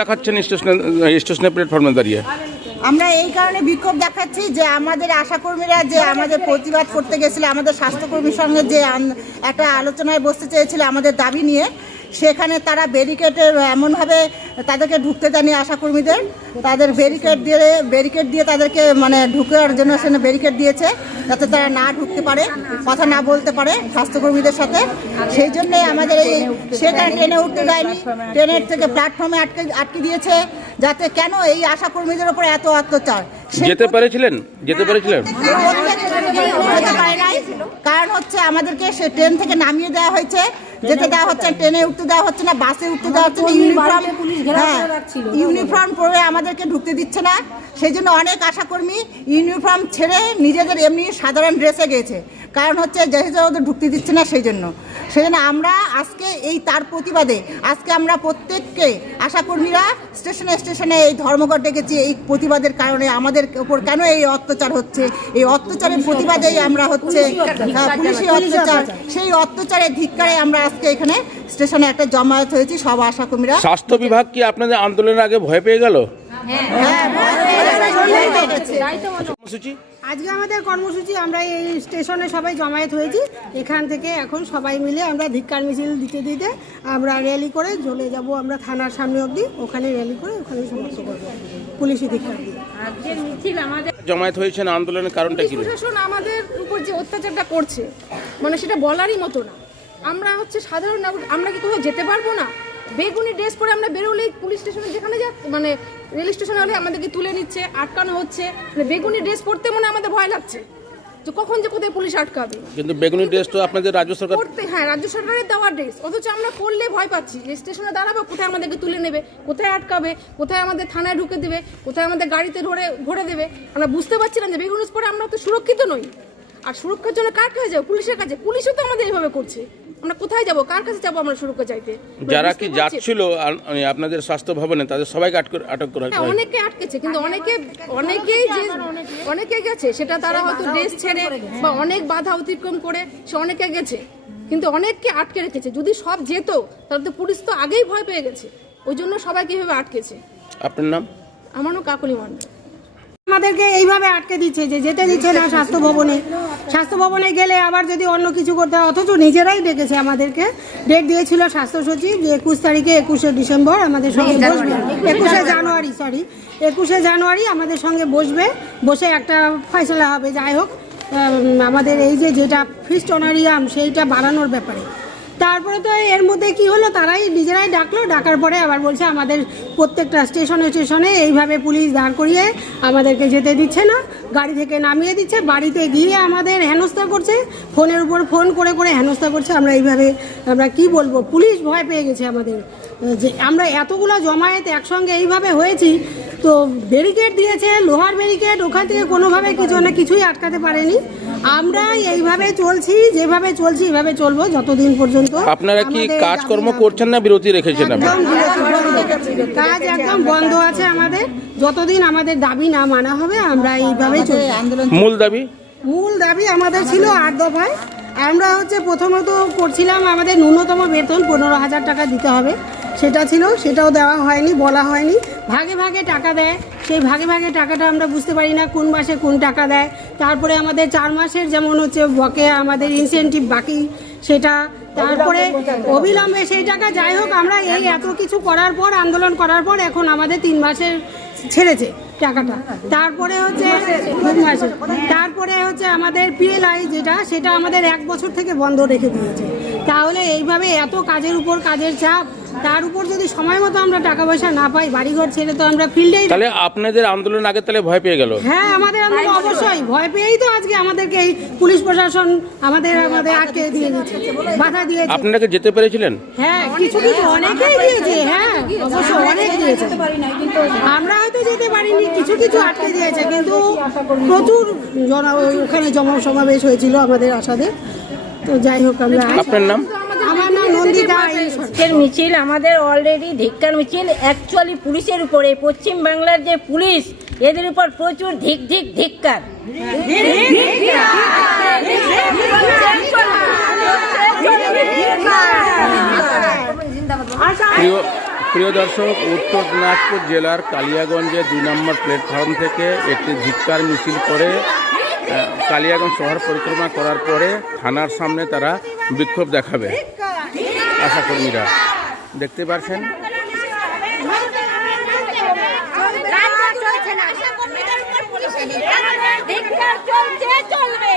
দেখাচ্ছেন স্টেশনের প্ল্যাটফর্মে দাঁড়িয়ে? আমরা এই কারণে বিক্ষোভ দেখাচ্ছি যে আমাদের আশাকর্মীরা যে আমাদের প্রতিবাদ করতে গেছিল, আমাদের স্বাস্থ্যকর্মীর সঙ্গে যে একটা আলোচনায় বসতে চেয়েছিল আমাদের দাবি নিয়ে, সেখানে তারা ব্যারিকেডের এমনভাবে তাদেরকে ঢুকতে দেয়নি আশাকর্মীদের। তাদের ব্যারিকেড দিয়ে তাদেরকে মানে ঢুকার জন্য সেখানে ব্যারিকেড দিয়েছে যাতে তারা না ঢুকতে পারে, কথা না বলতে পারে স্বাস্থ্যকর্মীদের সাথে। সেই জন্যে আমাদের সেখানে ট্রেনে উঠতে দেয়নি, ট্রেনের থেকে প্ল্যাটফর্মে আটকে দিয়েছে, যাতে কেন এই আশাকর্মীদের উপর এত অত্যাচার। যেতে পেরেছিলেন? যেতে পারে নাই, কারণ হচ্ছে আমাদেরকে সে ট্রেন থেকে নামিয়ে দেওয়া হয়েছে, যেতে দেওয়া হচ্ছে, ট্রেনে উঠতে দেওয়া হচ্ছে না, বাসে উঠতে দেওয়া হচ্ছে না, ইউনিফর্ম পরে আমাদেরকে ঢুকতে দিচ্ছে না। সেই জন্য অনেক আশাকর্মী ইউনিফর্ম ছেড়ে নিজেদের এমনি সাধারণ ড্রেসে গেছে, কারণ হচ্ছে যেহেতু ওদের ঢুকতে দিচ্ছে না। সেই জন্য আমরা আজকে তার প্রতিবাদে আজকে আমরা প্রত্যেককে আশাকর্মীরা স্টেশনে এই ধর্মঘট ডেকেছি। এই প্রতিবাদের কারণে আমাদের উপর কেন এই অত্যাচার হচ্ছে, এই অত্যাচারের প্রতিবাদেই আমরা হচ্ছে পুলিশি অত্যাচার, সেই অত্যাচারের ধিক্কারে আমরা আজকে এখানে স্টেশনে একটা জমায়েত হয়েছি সব আশাকর্মীরা। স্বাস্থ্য বিভাগ কি আপনাদের আন্দোলনের আগে ভয় পেয়ে গেল? আজকে আমাদের কর্মসূচি, আমরা এই স্টেশনে সবাই জমায়েত হয়েছি। এখান থেকে এখন সবাই মিলে আমরা ধিক্কার মিছিল দিতে আমরা র্যালি করে চলে যাব আমরা থানার সামনে অবধি, ওখানে র্যালি করে ওখানে সমাপ্ত করবো পুলিশি ধিক্কার দিয়ে। আজকের মিছিল আমাদের জমায়েত হয়েছেন, আন্দোলনের কারণটা কি? প্রশাসন আমাদের উপর যে অত্যাচারটা করছে মানে সেটা বলারই মতো না। আমরা হচ্ছে সাধারণ নাগরিক, আমরা কি কোথাও যেতে পারবো না? বেগুনি ড্রেস পরে আমরা বেরোলেই পুলিশ স্টেশনে যেখানে মানে রেল স্টেশনে হলে আমাদেরকে তুলে নিচ্ছে, আটকানো হচ্ছে। বেগুনি ড্রেস পরতে মনে আমাদের ভয় লাগছে যে কখন যে কোথায় পুলিশ আটকাবে। কিন্তু বেগুনি ড্রেস তো আপনাদের রাজ্য সরকার পড়তে, হ্যাঁ রাজ্য সরকারের দেওয়া ড্রেস, অথচ আমরা পড়লে ভয় পাচ্ছি যে স্টেশনে দাঁড়াবো, কোথায় আমাদেরকে তুলে নেবে, কোথায় আটকাবে, কোথায় আমাদের থানায় ঢুকে দেবে, কোথায় আমাদের গাড়িতে ভরে দেবে। আমরা বুঝতে পারছি না যে বেগুনি ড্রেস পরে আমরা তো সুরক্ষিত নই। আর সুরক্ষার জন্য কার কাছে যাবো? পুলিশের কাছে। পুলিশও তো আমাদের এইভাবে করছে, আমরা কোথায় যাব, কার কাছে যাবো আমরা সুরক্ষা চাইতে? যারা কি যাচ্ছিল আপনাদের স্বাস্থ্য ভবনে তাদের সবাইকে আটক করা হয়েছে? অনেকে আটকেছে, কিন্তু অনেকে গেছে, সেটা তারা হয়তো ড্রেস ছেড়ে বা অনেক বাধা অতিক্রম করে সে অনেকে গেছে, কিন্তু অনেককে আটকে রেখেছে। যদি সব যেত তাহলে তো পুলিশ তো আগেই ভয় পেয়ে গেছে, ওই জন্য সবাইকে এইভাবে আটকেছে। আপনার নাম? আমার নাম কাকলি মণ্ডল। আমাদেরকে এইভাবে আটকে দিচ্ছে যে যেতে দিচ্ছে না স্বাস্থ্য ভবনে গেলে আবার যদি অন্য কিছু করতে হয়, অথচ নিজেরাই ডেকেছে আমাদেরকে। ডেট দিয়েছিল স্বাস্থ্য সচিব যে 21 তারিখে 21শে ডিসেম্বর আমাদের সঙ্গে বসবে, 21শে জানুয়ারি আমাদের সঙ্গে বসে একটা ফয়সলা হবে। যাই হোক, আমাদের এই যেটা ফিস্ট অনারিয়াম সেইটা বাড়ানোর ব্যাপারে। তারপরে তো এর মধ্যে কি হলো, তারাই নিজেরাই ডাকলো, ডাকার পরে আবার বলছে আমাদের প্রত্যেকটা স্টেশনে এইভাবে পুলিশ দাঁড় করিয়ে আমাদেরকে যেতে দিচ্ছে না, গাড়ি থেকে নামিয়ে দিচ্ছে, বাড়িতে গিয়ে আমাদের হেনস্থা করছে, ফোনের উপর ফোন করে হেনস্থা করছে। আমরা কি বলবো, পুলিশ ভয় পেয়ে গেছে আমাদের যে আমরা এতগুলো জমায়েত একসঙ্গে এইভাবে হয়েছি। তো ব্যারিকেড দিয়েছে, লোহার ব্যারিকেড, ওখান থেকে কোনোভাবে কিছুই আটকাতে পারেনি। আমরা এইভাবে চলছি, যেভাবে চলছি এইভাবে চলবো যতদিন পর্যন্ত। আপনারা কি কাজকর্ম করছেন না বিরতি রেখেছেন? কাজ একদম বন্ধ আছে আমাদের, যতদিন আমাদের দাবি না মানা হবে আমরা এইভাবেই চলছি। আন্দোলন মূল দাবি আমাদের ছিল 8 দফায়। আমরা প্রথমত করছিলাম আমাদের ন্যূনতম বেতন 15,000 টাকা দিতে হবে, সেটা ছিল, সেটাও দেওয়া হয়নি, বলা হয়নি। ভাগে টাকা দেয়, সেই ভাগে টাকাটা আমরা বুঝতে পারি না কোন মাসে কোন টাকা দেয়। তারপরে আমাদের 4 মাসের যেমন বকেয়া আমাদের ইনসেন্টিভ বাকি, সেটা তারপরে অবিলম্বে সেই টাকা। যাই হোক, আমরা এই এত কিছু করার পর, আন্দোলন করার পর এখন আমাদের 3 মাসের ছেড়েছে টাকাটা। তারপরে 2 মাসের, তারপরে আমাদের পিএলআই সেটা আমাদের 1 বছর থেকে বন্ধ রেখে দিয়েছে। তাহলে এইভাবে এত কাজের উপর কাজের চাপ, তার উপর যদি সময় মতো আমরা টাকা পয়সা না পাই, বাড়িঘর ছেড়ে তো আমরা ফিল্ডেই। তাহলে আপনাদের আন্দোলন আগে তাহলে ভয় পেয়ে গেল? হ্যাঁ, আমাদের আন্দোলন অবশ্যই ভয় পেয়েই তো আজকে আমাদেরকে এই পুলিশ প্রশাসন আমাদের আটকে দিয়ে দিয়েছে, বাধা দিয়েছে। আপনারা কি যেতে পেরেছিলেন? হ্যাঁ, কিছু অনেকেই দিয়েছে, হ্যাঁ অবশ্যই অনেক দিয়েছে। আমরা হয়তো যেতে পারিনি, কিছু আটকে দিয়েছে, কিন্তু প্রচুর ওখানে সমাবেশ হয়েছিল আমাদের আশাদের। তো যাই হোক, আমরা। আপনার নাম? আমার নাম নন্দিতা। মিছিল আমাদের অলরেডি ধিক্কার মিছিল, অ্যাকচুয়ালি পুলিশের উপরে, পশ্চিম বাংলার যে পুলিশ, এদের উপর প্রচুর ধিক্কার। প্রিয় দর্শক, উত্তর দিনাজপুর জেলার কালিয়াগঞ্জে 2 নম্বর প্ল্যাটফর্ম থেকে একটি ধিক্কার মিছিল করে কালিয়াগঞ্জ শহর পরিক্রমা করার পরে থানার সামনে তারা বিক্ষোভ দেখাবে। আশাকর্মীরা দেখতে পাচ্ছেন। চলবে।